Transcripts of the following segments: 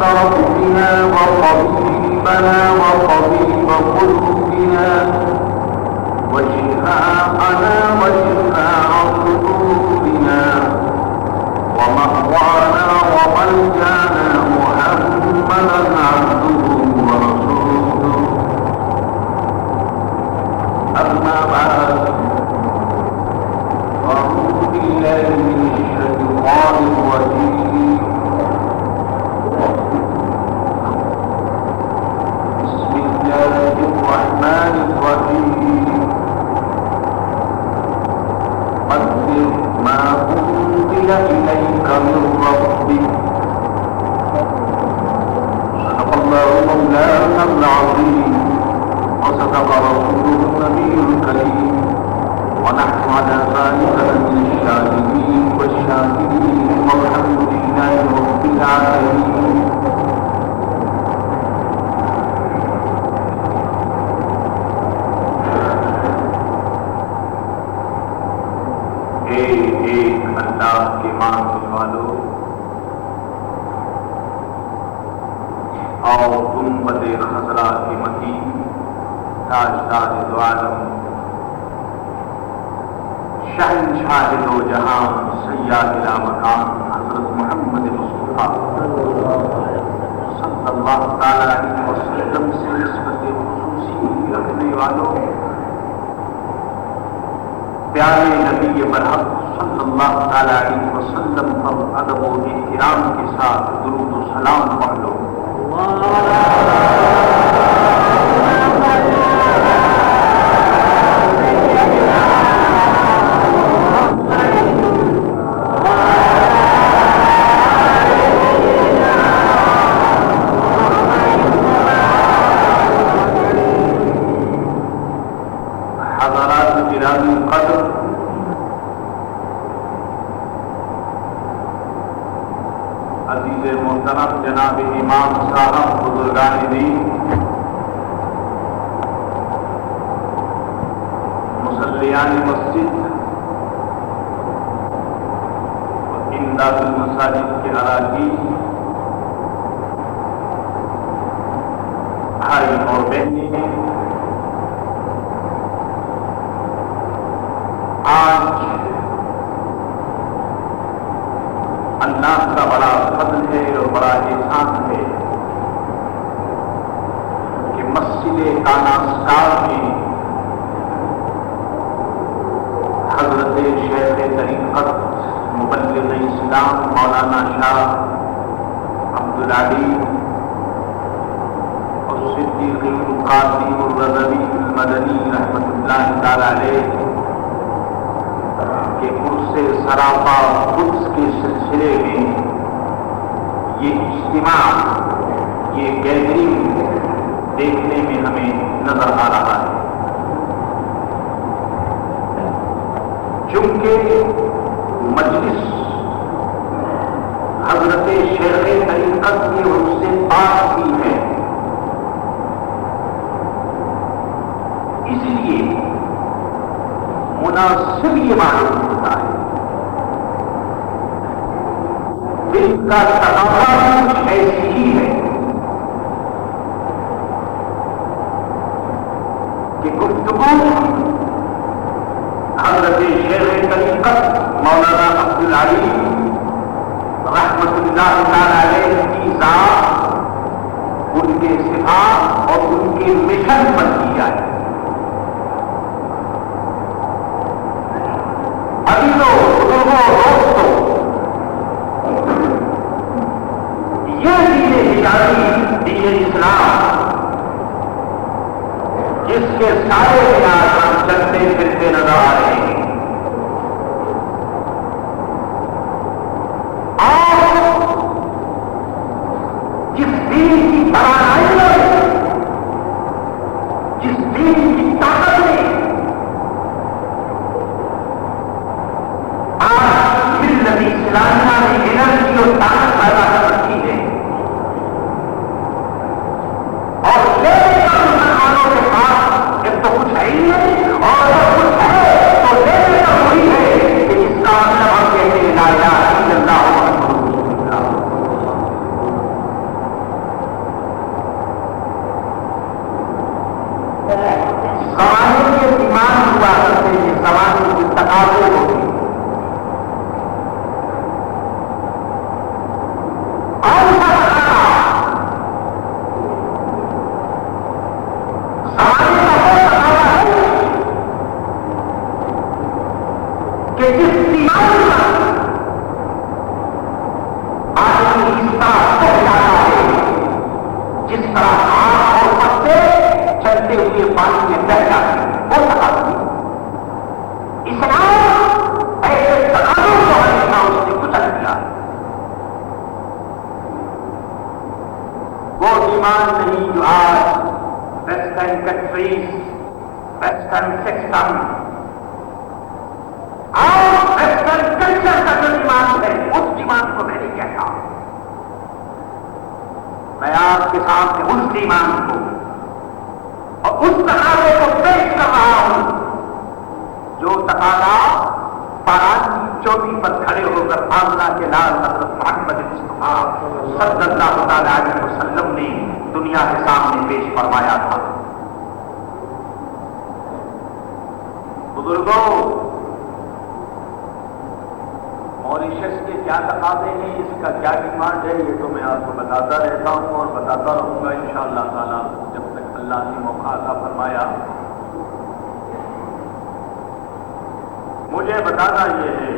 ربنا وطبيبنا وطبيب قلوبنا وشفاءنا وشفاء صدورنا ومأوانا وملجانا محمدا عبده ورسوله. أما بعد، أعوذ بالله من الشيطان الرجيم. بسم الله الرحمن الرحيم. قدر ما أنزل إليك من ربك. صدق الله مولانا العظيم وصدق رسوله النبي الكريم، ونحن على ذلك من الشاهدين والشاكرين والحمد لله رب العالمين. ایک اللہ کے ماننے والوں اور گنبد خضرا کے متین تاجدار دو عالم شہنشاہ دو جہاں سیاد مکان حضرت محمد مصطفیٰ صلی اللہ تعالی علیہ وسلم سے نسبت خصوصی رکھنے والوں، پیارے نبی برحق صلی اللہ تعالی علیہ وسلم پر ادب و احترام کے ساتھ درود و سلام پڑھ لو۔ حضرات گرامی قدر، عزیز محترم جناب امام صاحب بزرگان دین، مصلیان مسجد اور امداد المساجد کے اراکین، بھائی اور بہنیں، آج اللہ کا بڑا فضل ہے اور بڑا احسان ہے کہ مسجد کاناسکار میں حضرت شیخ طریقت مبلغ اسلام مولانا شاہ عبدالعلیم اور صدیق القاسم الرضوی المدنی رحمۃ اللہ تعالی علیہ کہ اس سے سراپا قدس کے سلسلے میں یہ اجتماع، یہ گیدرنگ دیکھنے میں ہمیں نظر آ رہا ہے، چونکہ مجلس حضرت شیخ طریقت نے ان سے بات کی ہے، اس لیے مناسب یہ معلوم ہوتا ہے دل کا تقاضا کچھ ایسی ہی ہے کہ گفتگو حضرت شیخ طریقت مولانا عبدالعلیم رحمۃ اللہ تعالی علیہ کی ذات، ان کے صفات اور ان کے مشن پر کی جائے۔ دین اسلام جس کے سارے بنیاد ہم چلتے پھرتے نظر آ رہے ہیں، اور جس دین کی توانائی نے، جس دین کی طاقت نے آج ملت اسلامیہ میں انرجی اور طاقت پیدا کر رکھی ہے، اور مسلمانوں کے پاس جب تو کچھ ہے ہی نہیں، اور جب کچھ ہے تو لینے کا وہی ہے کہ اس کا مطلب ہم کہتے ہیں لا الہ الا اللہ محمد رسول اللہ۔ تقاضے ہوتے ہیں. میں آپ کے سامنے اس ایمان کو اور اس تقاضے کو پیش کر رہا ہوں جو تقاضا پاران کی چوٹی پر کھڑے ہو کر آمنہ کے لال حضرت محمد مصطفیٰ صلی اللہ تعالی علیہ وسلم نے دنیا کے سامنے پیش فرمایا تھا. بزرگوں، موریشس کے کیا تقاضے ہیں، اس کا کیا ڈیمانڈ ہے، یہ تو میں آپ کو بتاتا رہتا ہوں اور بتاتا رہوں گا انشاءاللہ تعالی جب تک اللہ نے موقع عطا فرمایا. مجھے بتانا یہ ہے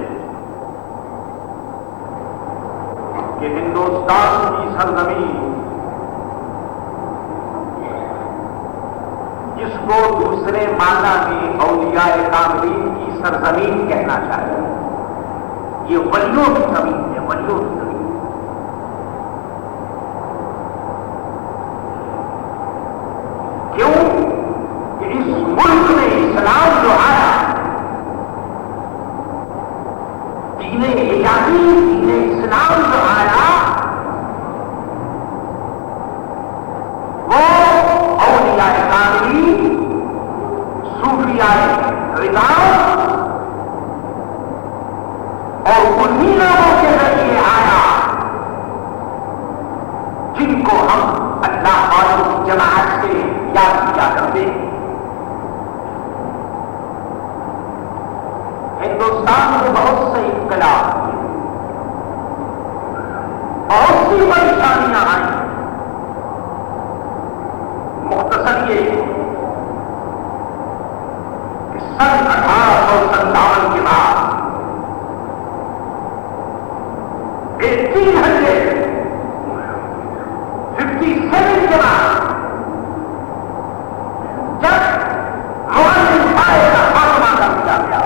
کہ ہندوستان کی سرزمین جس کو دوسرے معنی میں اولیاء کاملین کی سرزمین کہنا چاہیے، یہ ولیوں کی زمین ہے، ولیوں کی زمین. کیوں کہ اس ملک میں اسلام جو آیا، دین حجازی، دین اسلام جو آیا، وہ اولیاء کاملین، صوفیاء رضا اور انہی لوگوں کے ذریعے آیا جن کو ہم اللہ والوں کی جماعت سے یاد کیا کرتے. ہندوستان میں بہت سے انقلاب ہوئے، بہت سی پریشانیاں آئیں. مختصر یہ کہ سن 1857 کے بعد 1857 کے بعد جب مغل امپائر کا خاتمہ کر دیا گیا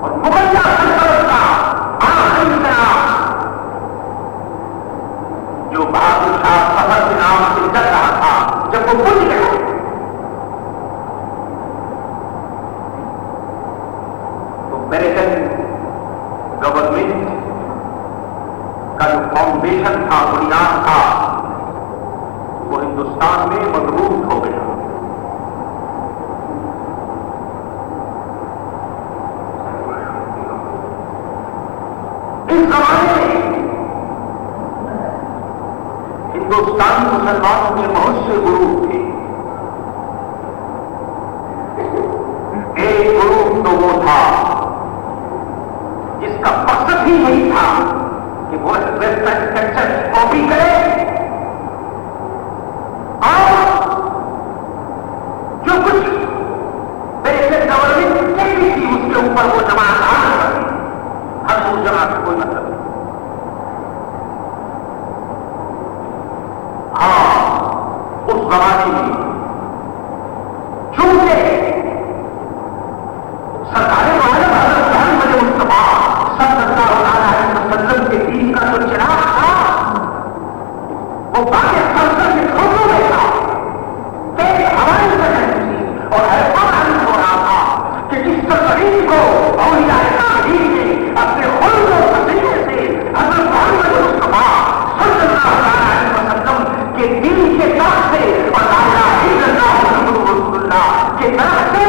اور مغلیہ سلطنت کا آخری انقلاب جو بہادر شاہ ظفر کے نام سے چل رہا تھا، جب وہ بج گیا تو امریکن گورنمنٹ کا جو فاؤنڈیشن تھا، بنیاد تھا، وہ ہندوستان میں مضبوط ہو گیا. اس زمانے میں ہندوستانی مسلمانوں کے بہت سے گروپ تھے. ایک گروپ تو وہ تھا جس کا مقصد ہی یہی تھا کہ وہ ویسٹرن کلچر کی کاپی کرے اور جو کچھ بیسک گورنمنٹ کہتی تھی اس کے اوپر وہ جماعت عمل کرے. ہر اس جماعت سے کوئی مطلب نہیں. ہاں، اس زمانے میں چونکہ سرکار عالم حضرت محمد مصطفیٰ صلی اللہ علیہ وسلم کے دین کا جو چراغ تھا وہ باقی سلطنت کے کھوٹوں میں تھا، تیز ہوائیں چل رہی تھی اور ایسا معلوم ہو رہا تھا کہ جس سرزمین کو اولیاء کاملین نے اپنے خلق و سفینے سے حضرت محمد مصطفیٰ صلی اللہ علیہ وسلم کے دین کے طرف سے اور لا الہ الا اللہ محمد رسول اللہ کے طرف سے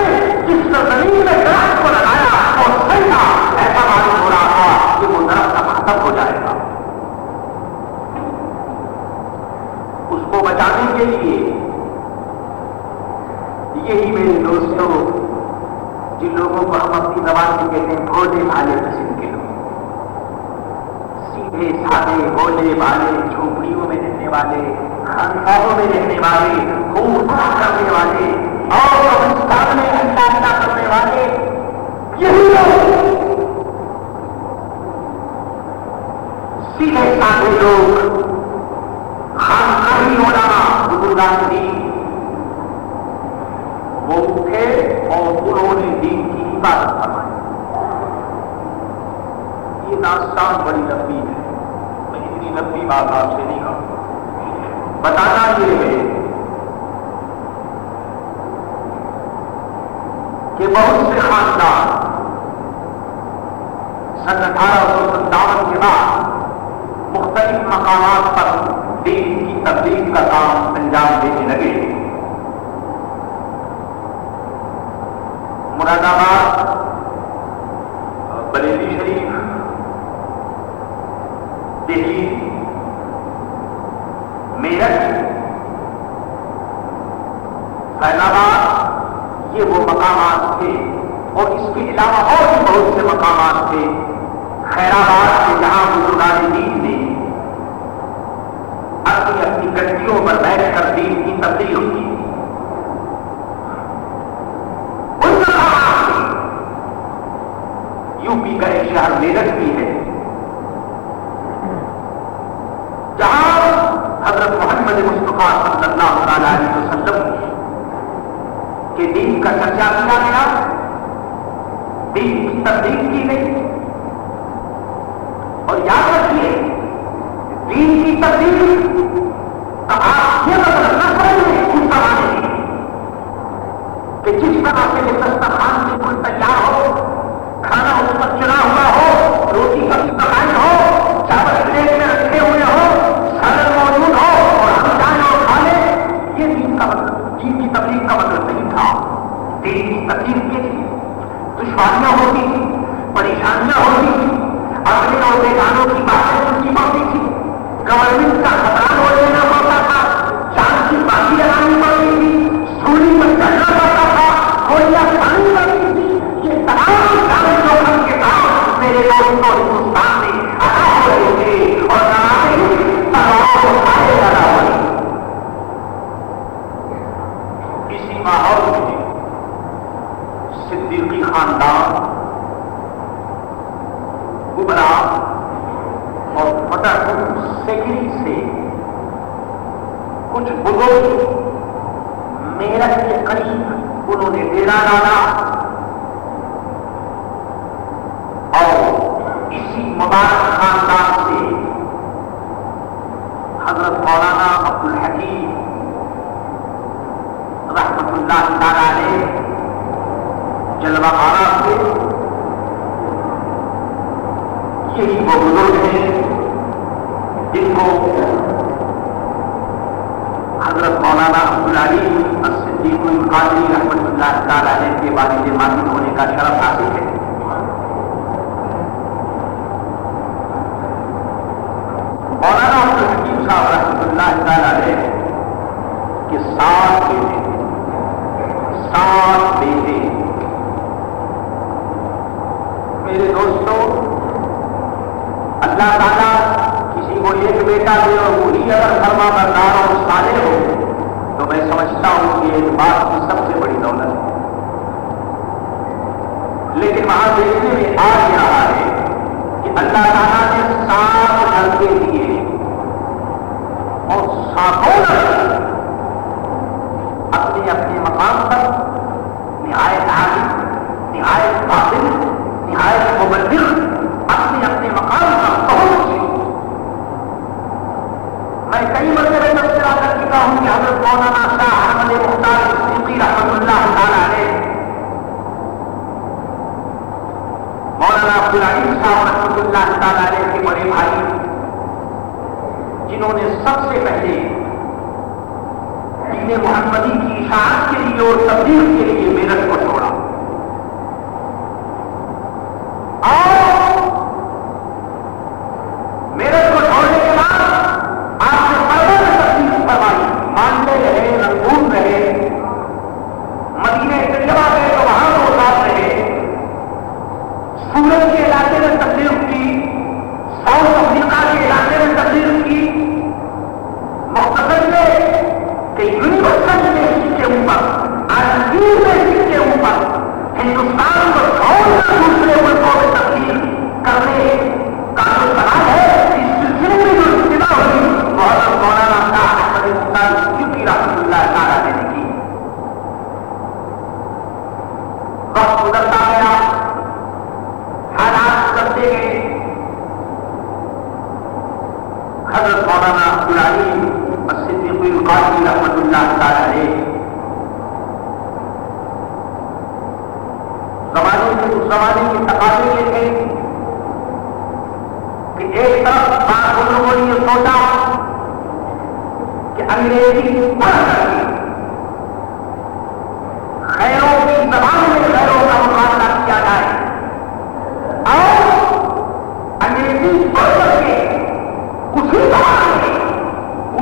جس سرزمین میں درخت کو لگایا اور سجدہ، ایسا معلوم ہو رہا تھا کہ وہ درخت ختم ہو جائے گا. اس کو بچانے کے لیے یہی میرے دوستوں، جن لوگوں لوگوں کو ہم اپنی زبان سے کہتے ہیں بھولے بھالے قسم کے لوگ، سیدھے سادے بھولے بھالے، جھوپڑیوں میں رہنے والے، خانقاہوں میں رہنے والے، خوب کرنے والے اور قبرستان میں اللہ کرنے والے، یہی لوگ سیدھے سادے لوگ، خانقاہی علماء بزرگان دین، وہ اٹھے اور انہوں نے دین کی عبادت فرمائی۔ یہ داستان بڑی لمبی ہے، میں اتنی لمبی بات آپ سے نہیں کروں، بتانا یہ ہے کہ بہت سے خاندان سن 1857 کے بعد مختلف مقامات پر دین کی تبلیغ کا کام انجام دینے لگے۔ مراد آباد، بریلی شریف، دہلی، میرٹھ، فیض آباد، یہ وہ مقامات تھے اور اس کے علاوہ اور بھی بہت سے مقامات تھے خیر آباد کے جہاں بزرگان دین نے اپنی اپنی گڈیوں پر بیٹھ کر دین کی تبلیغ کی۔ یو پی کا ایک شہر میرٹھ بھی ہے جہاں حضرت محمد مصطفیٰ صلی اللہ علیہ وسلم کے دین کا چرچا کیا گیا، دین کی تبلیغ کی گئی۔ اور یاد رکھیے، دین کی تبلیغ آپ یہ مطلب نہ سمجھیں اس زمانے میں کہ جس طرح سے دسترخوان بالکل تیار ہو، کھانا اس پر چنا ہوا ہو، روٹی کا پکائی ہو، چاول پلیٹ میں رکھے ہوئے ہو، سالن موجود ہو اور ہم جائیں اور کھا لیں، یہ دین کا مطلب، دین کی تبلیغ کا مطلب نہیں تھا۔ دین کی تبلیغ کے لیے دشواریاں ہوتی تھی، پریشانیاں ہوتی تھی، اپنے اور بیگانوں کی باتیں سننی پڑتی تھی، گورنمنٹ کا خطرہ ہو لینا پڑتا تھا، جان کی باقی لگانی پڑتی تھی، سولی پر چڑھنا پڑتا تھا، گولیاں کھانی پڑتی تھی۔ یہ تمام کام جو کے ساتھ میرے دوستوں ہندوستان میں ادا ہو رہے تھے اور اسی ماحول میں صدیقی خاندان گبرا اور فتح سیکری سے کچھ بزرگ میرٹھ کے قریب انہوں نے ڈیرا ڈالا اور اسی مبارک خاندان سے حضرت مولانا عبدالحکیم رحمت اللہ تعالی علیہ جلوہ آرا سے، یہی وہ بزرگ ہیں جن کو حضرت مولانا عبدالعلی الصدیق القادری رحمت اللہ تعالی علیہ کے والد ماجد ہونے کا شرف حاصل ہے۔ مولانا عبدالحکیم صاحب رحمت اللہ تعالی علیہ کے 7 بیٹے، میرے دوستوں، اللہ تعالیٰ کسی کو ایک بیٹا دے اور وہی اگر فرما بردار اور صالح ہو تو میں سمجھتا ہوں کہ ایک بات کی سب سے بڑی دولت ہے۔ لیکن وہاں دیکھنے میں آ ہی رہا ہے کہ اللہ تعالیٰ نے 7 لڑکے دیے اور 7 لڑکے اپنے اپنے مقام پر نہایت عالم، نہایت فاضل، نہایت مبلغ، اپنے اپنے مقام پر پہنچ گئے۔ میں کئی مرتبہ تذکرہ کر چکا ہوں کہ حضرت مولانا شاہ احمد مختار صدیقی رحمۃ اللہ تعالی علیہ، مولانا عبدالعلی صاحب رحمۃ اللہ تعالی علیہ کے بڑے بھائی، جنہوں نے سب سے پہلے دین محمدی کی اشاعت کے لیے اور تبلیغ کے لیے میرٹھ کو چھوڑا، اور میرٹھ کو چھوڑنے کے بعد آپ نے پردہ میں تبلیغ فرمائی، مانتے رہے، رنگون رہے، مدینہ طیبہ گئے تو وہاں وہ ساتھ رہے، سورج کے علاقے میں تبلیغ کی، ساؤتھ افریقہ کے علاقے میں تبلیغ کی، مختصر یہ کہ یونیورسل بیسس کے اوپر، عالمگیر بیسس کے اوپر ہندوستان کو چھوڑ کر دوسرے ملکوں میں تبلیغ کرنے کا جو سوال ہے، اس سلسلے میں جو ابتدا ہوئی وہ حضرت مولانا شاہ احمد مختار صدیقی رحمۃ اللہ تعالیٰ نے کی۔ وقت گزرتا گیا، حالات گزرتے گئے، حضرت مولانا عبدالعلیم الصدیقی القادری رحمۃ اللہ تعالیٰ نے زمانے کے تقاضے یہ تھے کہ ایک طرف بعض لوگوں نے یہ سوچا کہ انگریزی پڑھ کر کے خیروں کی زبان میں خیروں کا مقابلہ کیا جائے، اور انگریزی پڑھ کر کے اسی زبان میں،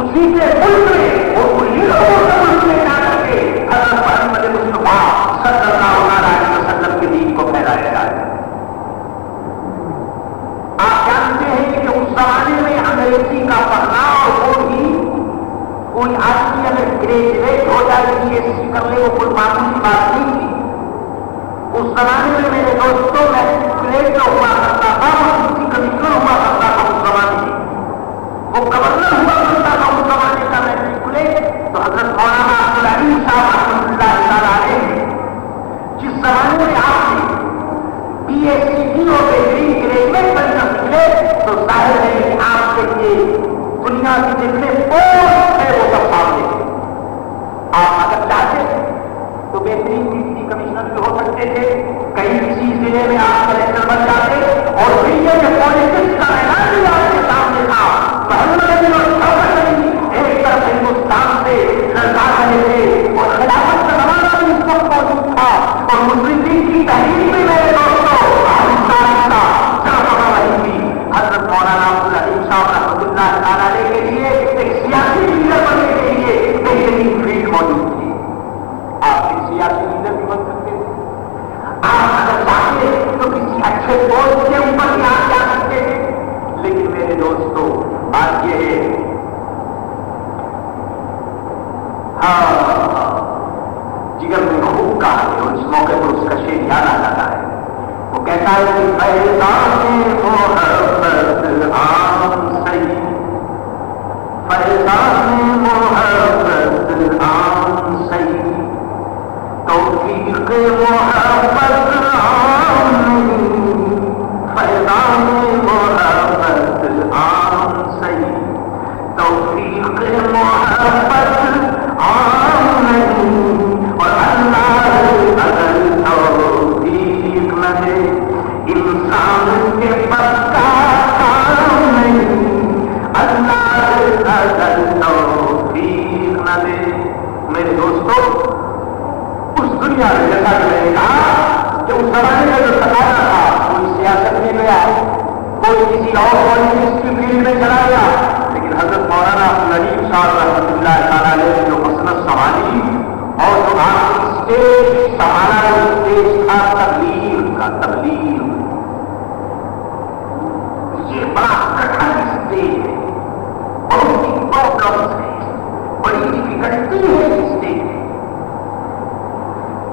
اسی کے ملک میں اور انہیں لوگوں کے ملک میں جا کر کے حضرت محمد مصطفیٰ صلی اللہ علیہ وسلم کے دین کو پھیلایا جائے۔ آپ جانتے ہیں کہ اس زمانے میں انگریزی کا پڑھنا اور وہ بھی کوئی آدمی اگر گریجویٹ ہو جائے BSc کر لے وہ کوئی معمولی بات نہیں تھی۔ اس زمانے میں میرے دوستوں میں گریجویٹ ہوا کرتا تھا، کسی کمشنر ہوا کرتا تھا اس زمانے میں، وہ گورنر ہوا کرتا تھا اس زمانے کا میٹریکولیٹ۔ تو حضرت مولانا عبدالعلیم صاحب رحمۃ اللہ تعالیٰ علیہ جس زمانے میں آپ نے BSc کی اور بہترین گریجویٹ بن کر نکلے تو ظاہر ہے کہ آپ کے لیے دنیا کے جتنے پوسٹ ہے وہ سب سامنے تھے۔ آپ اگر چاہتے تو بہترین ڈپٹی کمشنر بھی ہو سکتے تھے، کہیں کسی ضلع میں آپ کلیکٹر بن جاتے، اور پھر یہ کہ پالیٹکس کا میدان بھی آپ کے سامنے تھا۔ محمد علی اور شوکت علی ایک طرف ہندوستان سے لڑکا رہے تھے اور خلافت کا زمانہ بھی اس وقت موجود تھا، اور مسلم لیگ کی تحریک میں میرے دوستوں حضرت مولانا عبدالعلیم صاحب رحمۃ اللہ تعالیٰ علیہ کے لیے ایک سیاسی لیڈر بننے کے لیے بہترین فیلڈ موجود تھی۔ آپ ایک سیاسی لیڈر بھی بن سکتے تھے، آپ اگر چاہتے تو کسی اچھے پوسٹ کے اوپر بھی آپ جا سکتے تھے، لیکن میرے دوستوں بات یہ ہے، ہاں جگر میں خوب کہا ہے اور اس موقع پر اس کا شعر یاد آ جاتا ہے۔ وہ کہتا ہے کہ فیضان محبت عام سہی، فیضان محبت عام سہی، توفیق محبت عام نہیں، فیضان محبت عام سہی، توفیق محبت عام نہیں، اور اللہ اگر توفیق نہ دے انسان کے بس کا کام نہیں، اللہ اگر توفیق نہ دے۔ میرے دوستوں اس دنیا میں جیسا کہ میں نے کہا کہ اس زمانے کا جو تقاضا تھا، کوئی سیاست میں گیا، کوئی کسی اور پالیٹکس کی فیلڈ میں چلا گیا، لیکن حضرت مولانا عبدالعلیم صاحب رحمۃ اللہ تعالیٰ علیہ نے جو مسلط سنبھالی اور جو آپ کی اسٹیج سنبھالا، وہ اسٹیج تھا تبلیغ کا۔ تبلیغ یہ بڑا کٹھن اسٹیج ہے، بہت ہی پرابلمس ہے، بڑی ڈیفیکلٹی ہے اس اسٹیج میں۔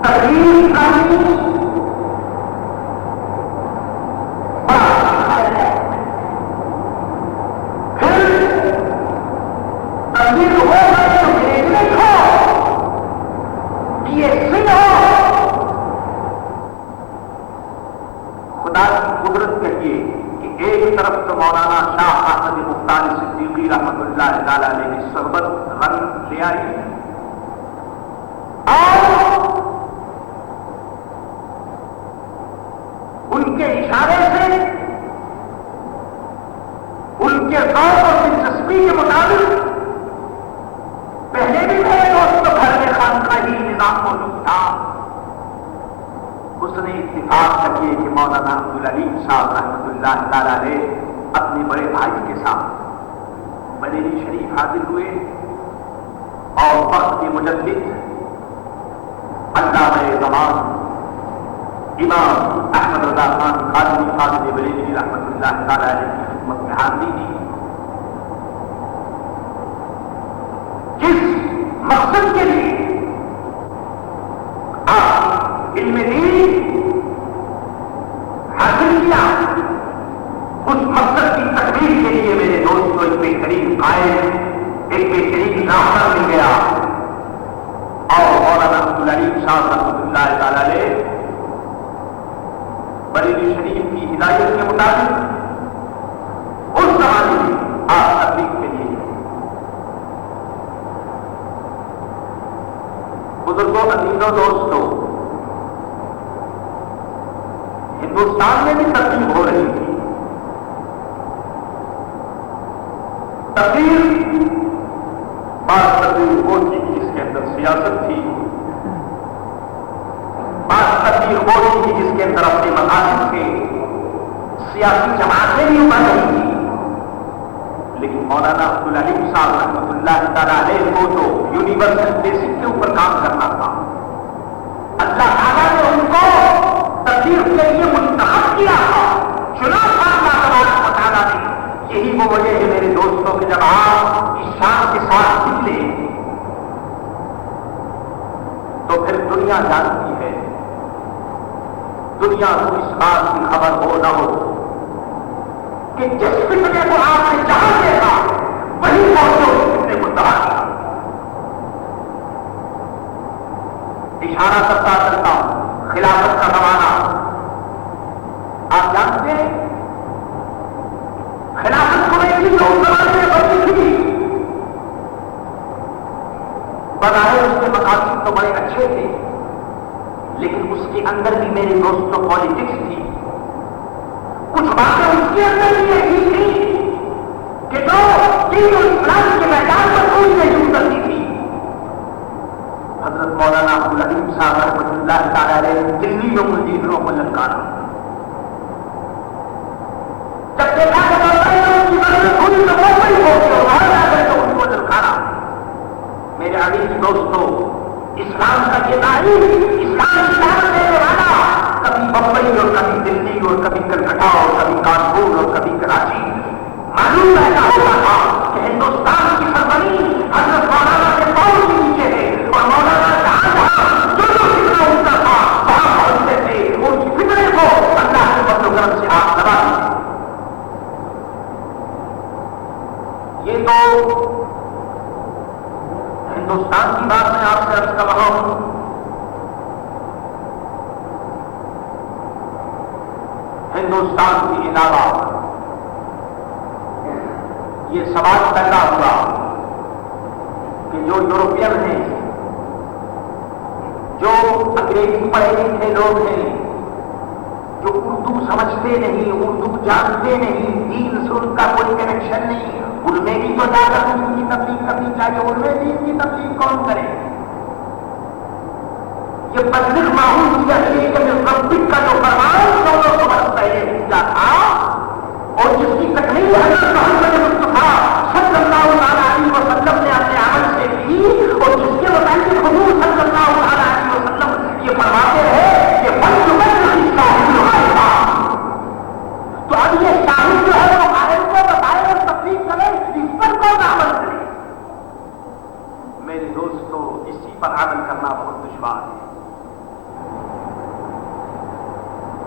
تبلیغ کرنی مولانا شاہ احمد مختار صدیقی رحمۃ اللہ تعالیٰ علیہ کی صحبت رنگ لے آئی، اور ان کے اشارے سے، ان کے ذوق اور دلچسپی کے مطابق پہلے بھی میرے دوست گھر میں خانقاہی نظام موجود تھا، اس نے اتفاق کیے کہ مولانا عبدالعلیم صاحب رحمۃ اللہ تعالیٰ علیہ اپنے بڑے بھائی کے ساتھ بریلی شریف حاضر ہوئے، اور وقت کے مجدد علامہ زمان امام احمد رضا خان قادری قاصد بریلوی رحمۃ اللہ تعالی علیہ کی خدمت میں حاضری دی. جس مقصد کے لیے آپ علم دین حاصل کیا اس مقصد کی تکمیل کے لیے میرے دوستوں ایک بہترین قائد ایک بہترین راہبر مل گیا اور مولانا عبدالعلیم صاحب رحمۃ اللہ تعالی علیہ بریلی شریف کی ہدایت کے مطابق اس زمانے میں آپ تبلیغ کے لیے بزرگوں عزیزوں دوستوں ہندوستان میں بھی تبلیغ ہو رہی تھی. تبلیغ بعض تبلیغ وہ تھی جس کے اندر سیاست تھی, بعض تبلیغ وہ تھی جس کے اندر اپنے مقاصد کے سیاسی جماعتیں بھی ابھر رہی تھی. لیکن مولانا عبدالعلیم صاحب رحمۃ اللہ تعالی علیہ کو تو یونیورسل بیسک کے اوپر کام کرنا تھا. اللہ تعالیٰ نے ان کو تبلیغ کے لیے منتخب کیا تھا, چنا تھا اللہ تبارک و تعالیٰ نے. یہی وہ وجہ ہے میرے دوستوں کہ جب آپ اس شان کے ساتھ نکلے تو پھر دنیا جانتی ہے, دنیا کو اس بات کی خبر ہو نہ ہو کہ جس فتنے کو آپ نے جہاں دیکھا وہی پہنچو اس فتنے کو تباہ کیا. اشارہ کرتا کرتا خلافت کا زمانہ آپ جانتے ہیں. خلافت کو ایک چیز اس زمانے میں بڑی تھی, بظاہر اس کے مقاصد تو بڑے اچھے تھے لیکن اس کے اندر بھی میرے دوستوں پالیٹکس تھی. کچھ باتیں اس کے اندر بھی ایسی تھی کہ جو دین اور اسلام کے میدان پر کوئی نہیں اترتی تھی. حضرت مولانا عبدالعلیم صاحب رحمۃ اللہ تعالی علیہ دلی و مدینوں کو للکارا. جب دیکھا کہ تھوڑی تو وہ بڑی ہو گئی اور جا کر تو ان کو للکارا. میرے عزیز دوستوں, اسلام کا یہ داعی, اسلام کی دعوت دینے والا کبھی بمبئی اور کبھی دلی اور کبھی کلکتہ اور کبھی کانپور اور کبھی کراچی, معلوم ایسا ہوتا تھا کہ ہندوستان کی سرزمین حضرت مولانا کے پاؤں کے نیچے ہے اور مولانا جہاں جو فتنہ ہوتا تھا وہاں پہنچتے تھے. ان کی فتنے کو اللہ کے فضل و کرم سے آپ دبا دیں. یہ تو ہندوستان کی بات میں آپ سے عرض کر رہا ہوں. ہندوستان کے علاوہ یہ سوال پیدا ہوا کہ جو یورپین ہیں, جو انگریزی پڑھے لکھے لوگ ہیں, جو اردو سمجھتے نہیں, اردو جانتے نہیں, دین سے ان کا کوئی کنیکشن نہیں, ان میں بھی تو جا کر ان کی تبلیغ کرنی چاہیے. ان میں بھی ان کی تبلیغ کون کرے؟ یہ بلغ ماحول کیا کہ ربک کا جو فرمان 1400 برس پہلے کیا تھا اور جس کی تکمیل حضرت محمد مصطفیٰ صلی اللہ علیہ وسلم نے اپنے عمل سے کی اور جس کے متعلق حضور صلی اللہ علیہ وسلم یہ فرماتے رہے کہ تو اب یہ شاہد جو ہے وہ غائب کو بتائے اور تبلیغ کرے, اس پر کون عمل کرے؟ میرے دوستوں, اسی پر عمل کرنا بہت دشوار ہے.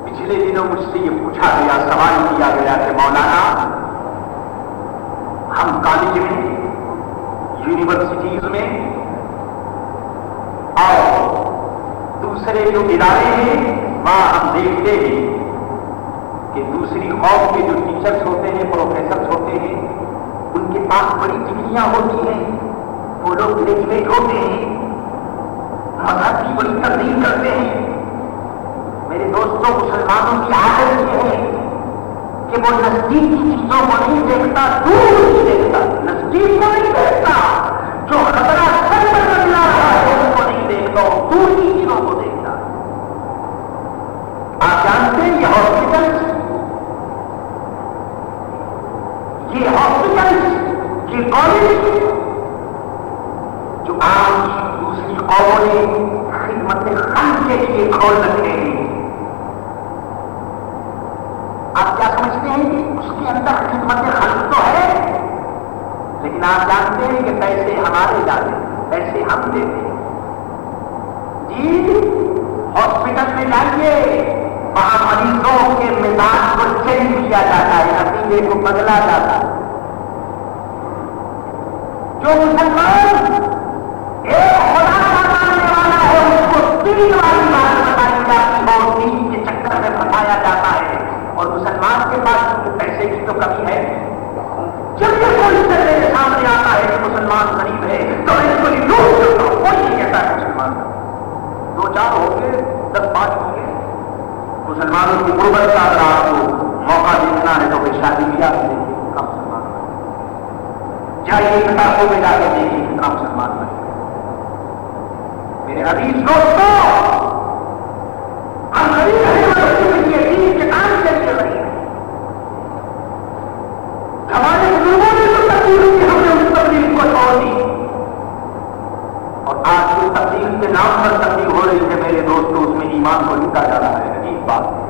پچھلے دنوں مجھ سے یہ پوچھا گیا, سوال کیا گیا کہ مولانا ہم کالج میں, یونیورسٹیز میں اور دوسرے جو ادارے ہیں وہاں ہم دیکھتے ہیں کہ دوسری قوم کے جو ٹیچرز ہوتے ہیں, پروفیسرز ہوتے ہیں, ان کے پاس بڑی ڈگریاں ہوتی ہیں, وہ لوگ گریجویٹ ہوتے ہیں, مذہب کی بڑی تبلیغ کرتے ہیں. میرے دوستوں, مسلمانوں کی عادت یہ ہے کہ وہ نزدیک کی چیزوں کو نہیں دیکھتا, دور نہیں دیکھتا, نزدیک کو نہیں دیکھتا, جو خطرہ سر پر بنا رہا ہے اس کو نہیں دیکھتا, دور کی چیزوں کو دیکھتا. آپ جانتے ہیں یہ ہاسپٹل, یہ کالج جو آج دوسری قوموں نے خدمت خلق کے لیے کھول رکھے ہیں, آپ کیا سمجھتے ہیں کہ اس کے اندر خدمت خلق تو ہے، لیکن آپ جانتے ہیں کہ پیسے ہمارے جاتے، پیسے ہم دیتے ہیں۔ جی ہاسپٹل میں جائیے، وہاں مریضوں کے مزاج کو چینج کیا جاتا ہے، نتیجے کو بدلا جاتا ہے۔ جو مسلمان ایک خدا کا ماننے والا ہے اس کو دین والی بات بتائی جاتی ہے اور دین کے چکر میں پھنسایا جاتا ہے، اور مسلمان کے پاس پیسے کی تو کمی ہے۔ جب یہ کوئی میرے سامنے آتا ہے کہ مسلمان غریب ہے تو میں اس کو لوٹ کرتا ہوں، کوئی نہیں کہتا ہے مسلمان، 2-4 ہوں گے، 10-5 ہوں گے۔ مسلمانوں کی غربت کا اگر آپ کو موقع دیکھنا ہے تو پھر شادی بیاہ میں دیکھیے کتنا مسلمان بنے، جائیے کتابوں میں جا کے دیکھیے کتنا مسلمان بنے۔ میرے عزیز دوستوں، ہم غریب ہیں مگر یہ دین کے کام کے لیے غریب ہیں۔ ہمارے بزرگوں نے تو تبدیل کی، ہم نے اس تبدیل کو چھوڑ دی، اور آج جو تبدیل کے نام پر تبدیل ہو رہی ہے میرے دوستوں، اس میں ایمان کو لکھا جا رہا ہے۔ عجیب بات ہے۔